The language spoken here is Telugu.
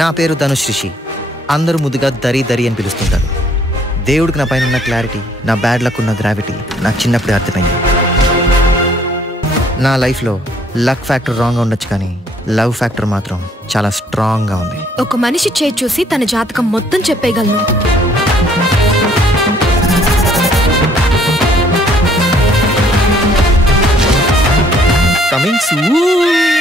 నా పేరు ధనుష్ రిషి. అందరూ ముద్దుగా దరి దరి అని పిలుస్తుంటారు. దేవుడికి నా పైన ఉన్న క్లారిటీ, నా బ్యాడ్ లక్ ఉన్న గ్రావిటీ నాకు చిన్నప్పుడే అర్థమైంది. నా లైఫ్లో లక్ ఫ్యాక్టర్ రాంగ్గా ఉండొచ్చు, కానీ లవ్ ఫ్యాక్టర్ మాత్రం చాలా స్ట్రాంగ్గా ఉంది. ఒక మనిషి చేయి చూసి తన జాతకం మొత్తం చెప్పేయగలను. Coming soon.